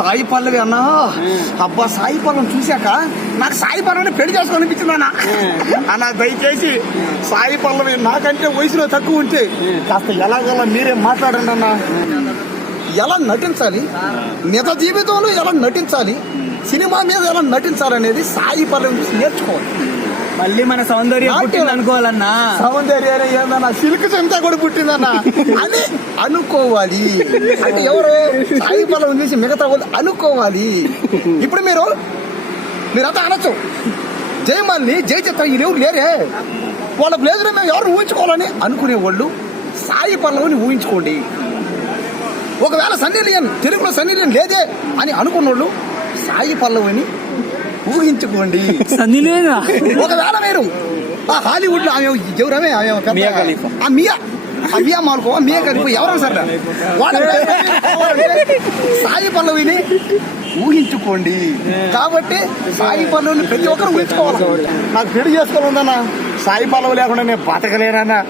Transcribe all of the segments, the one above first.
సాయి పల్లవి అన్నా, అబ్బా సాయి పల్లవి చూశాక నాకు సాయి పల్లవిని పెళ్లి చేసుకోవాలనిపించింది అన్న. దయచేసి సాయి పల్లవి నాకంటే వయసులో తక్కువ ఉంటే కాస్త ఎలాగోలా మీరే మాట్లాడండి అన్న. ఎలా నటించాలి, నిజ జీవితంలో ఎలా నటించాలి, సినిమా మీద ఎలా నటించాలనేది సాయి పల్లవి చూసి నేర్చుకోవాలి. మళ్ళీ మన సౌందర్యం అనుకోవాలన్నా, సౌందర్యం ఏందన్నా సిల్క్ చెంతా కూడా పుట్టిందన్నా అని అనుకోవాలి. అంటే ఎవరు సాయి పల్లవి చూసి మిగతా వాళ్ళు అనుకోవాలి. ఇప్పుడు మీరంతా అనొచ్చు జయమాలిని, జయ చిత్ర ఈ ఎవరు లేరే, వాళ్ళ ప్లేసులో మేము ఎవరు ఊహించుకోవాలని అనుకునేవాళ్ళు సాయి పల్లవిని ఊహించుకోండి. ఒకవేళ సన్నీ లియోన్ తెలుగులో సన్నీ లియోన్ లేదే అని అనుకున్నోళ్ళు సాయి పల్లవిని ఊహించుకోండి. ఒకవేళ మీరు ఆ హాలీవుడ్ లో ఎవరమే మియా మాల్కో మియా కలిపి ఎవరైనా సరే సాయి పల్లవిని ఊహించుకోండి. కాబట్టి సాయి పల్లవిని ప్రతి ఒక్కరు ఊహించుకోవాలి. నాకు పెళ్లి చేసుకోవాలన్నా సాయి పల్లవి లేకుండా నేను బతకలేనన్నా.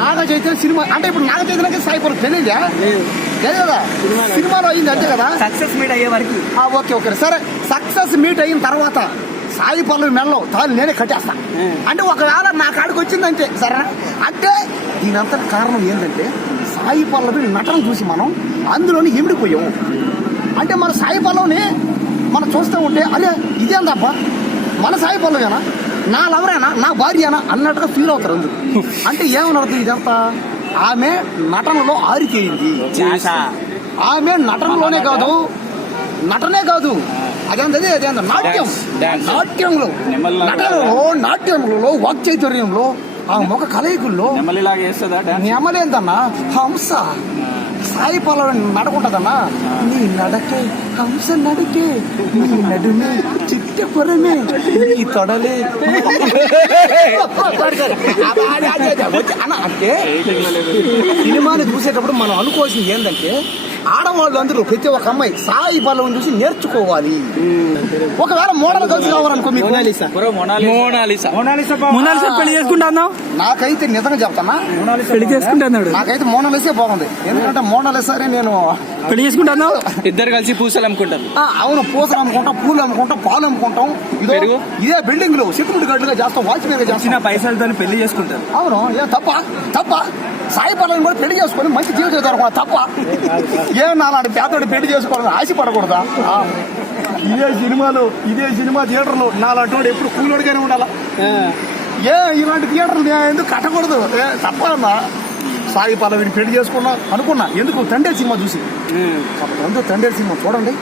నాగ చైతన్య సినిమా అంటే ఇప్పుడు నాగ చైతన్యకి సాయి పల్లవి తెలియదా కదా, సినిమాలో అయింది అంతే కదా. సక్సెస్ మీట్ అయ్యే వరకు ఓకే సరే, సక్సెస్ మీట్ అయిన తర్వాత సాయి పల్లవి మెడలో తాను నేనే కట్టేస్తా అంటే ఒకవేళ నా కాడికి వచ్చిందంటే సరే. అంటే దీనంతా కారణం ఏంటంటే సాయి పల్లవి నటన చూసి మనం అందులోని ఎమిడిపోయాము. అంటే మన సాయి పల్లవిని మనం చూస్తూ ఉంటే అదే ఇదేందబ్బా మన సాయి పల్లవేనా, నా లవరేనా, నా భార్యనా అన్నట్టుగా ఫీల్ అవుతారు. అందుకు అంటే ఏమవుతుంది ఇదంతా ఆమె నటనలో ఆరితేయింది. ఆమె నటనలోనే కాదు, నటనే కాదు, అదేంటది నాట్యంలో నాట్యంలో వాక్చైతన్యంలో ఆ ముఖ కలయికుల్లో నెమలేందన్నా హంస. సాయి పల్లవి నడకుంటదన్నా, నీ నడకే హంస నడికే, నీ నడుమే చిట్టపురమే, నీ తొడలే అన్న. అంటే సినిమాని చూసేటప్పుడు మనం అనుకోవాల్సింది ఏంటంటే ఆడవాళ్ళు అందరూ ప్రతి ఒక్క అమ్మాయి సాయి పల్లవిని చూసి నేర్చుకోవాలి. ఒకవేళ మోడల్ కలిసి కావాలనుకో మీకు పెళ్లి చేసుకుంటాను. నాకైతే నిజంగా చెప్తానా పెళ్లి చేసుకుంటాను, నాకైతే మోనాలిసా బాగుంది. ఎందుకంటే మోనాలిసానే నేను పెళ్లి చేసుకుంటాను. ఇద్దరు కలిసి పూసలు అమ్ముకుంటారు. అవును, పూసలు అమ్ముకుంటాం, పూలు అమ్ముకుంటాం, పాలు అమ్ముకుంటాం. ఇదే బిల్డింగ్ లో సెక్యూరిటీ గార్డుగా చేస్తాం, వాచ్మెన్ గా చేస్తాం. పైసలతో పెళ్లి చేసుకుంటారు. అవును, ఏ తప్ప సాయి పల్లవిని కూడా పెళ్లి చేసుకొని మంచి జీవితం జరగకూడదు తప్ప. ఏమన్నా అలాంటి పేదోడి పెళ్లి చేసుకోవాలని ఆశపడకూడదా? ఇదే సినిమా థియేటర్లు నాలాంటి ఎప్పుడు కూలోడిగానే ఉండాలా? ఇలాంటి థియేటర్లు ఎందుకు కట్టకూడదు? తప్పన్నా సాయి పల్లవిని పెళ్లి చేసుకున్నా అనుకున్నా. ఎందుకు తండ్రి సినిమా చూసి అందరూ తండ్రి సినిమా చూడండి.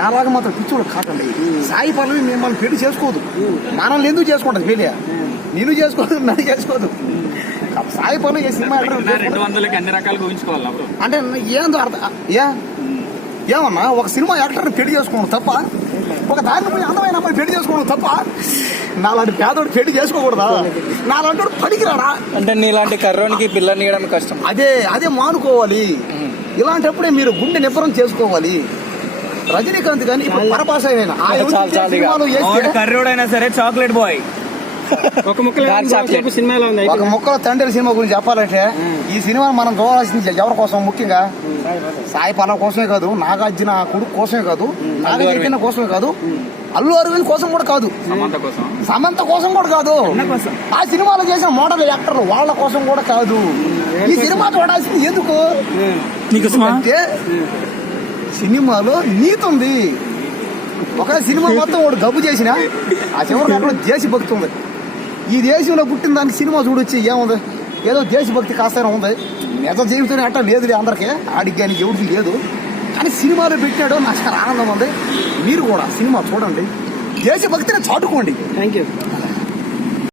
నాలాగా మాత్రం పిచ్చోడు కాకండి. సాయి పల్లవి మిమ్మల్ని పెళ్లి చేసుకోదు, మనల్ని ఎందుకు చేసుకుంటుంది పెళ్లి? నేను చేసుకోదు, నన్ను చేసుకోదు. సాయి పల్లవి ఏ సినిమా అన్ని రకాలుగా ఊహించుకోవాలి. అంటే ఏందో ఏమన్నా ఒక సినిమా యాక్టర్ని పెళ్లి చేసుకోవడం తప్ప, ఒక దారిని పోయి అందమైన అమ్మాయి పెళ్లి చేసుకోవడం తప్ప, నాలాంటి పేదోడు పెళ్లి చేసుకోకూడదా? నాలాంటి పనికిరాడా? అంటే నీలాంటి కర్రోనికి పిల్లని ఇవ్వడం కష్టం. అదే మానుకోవాలి. ఇలాంటప్పుడే మీరు గుండె నిబ్బరం చేసుకోవాలి. రజనీకాంత్ కానీ ఇప్పుడు పరపాస కర్రోడైనా సరే చాక్లెట్ బాయ్ ఒక ముక్కలో తండ్రి సినిమా గురించి చెప్పాలంటే ఈ సినిమాను మనం చూడాల్సింది ఎవరి కోసం? ముఖ్యంగా సాయి పల్లవి కోసమే కాదు, నాగార్జున కొడుకు కోసమే కాదు, నాగచైతన్య కోసమే కాదు, అల్లు అరవింద్ కోసం కూడా కాదు, సమంత కోసం కూడా కాదు, ఆ సినిమాలో చేసిన మోడల్ యాక్టర్లు వాళ్ళ కోసం కూడా కాదు. ఈ సినిమా చూడాల్సింది ఎందుకు అంటే సినిమాలో నీతి ఉంది. ఒక సినిమా మొత్తం వాడు గబ్బు చేసినా ఆ చివరికి అక్కడ దేశభక్తి ఉంది. ఈ దేశంలో పుట్టిన దానికి సినిమా చూడొచ్చి ఏముంది? ఏదో దేశభక్తి కాస్తనే ఉంది. నిజ జీవితం అట్ట లేదు అందరికీ, ఆడికి కానీ ఎవరికి లేదు. కానీ సినిమాలో పెట్టాడు, నాకు చాలా ఆనందం ఉంది. మీరు కూడా సినిమా చూడండి, దేశభక్తిని చాటుకోండి. Thank you.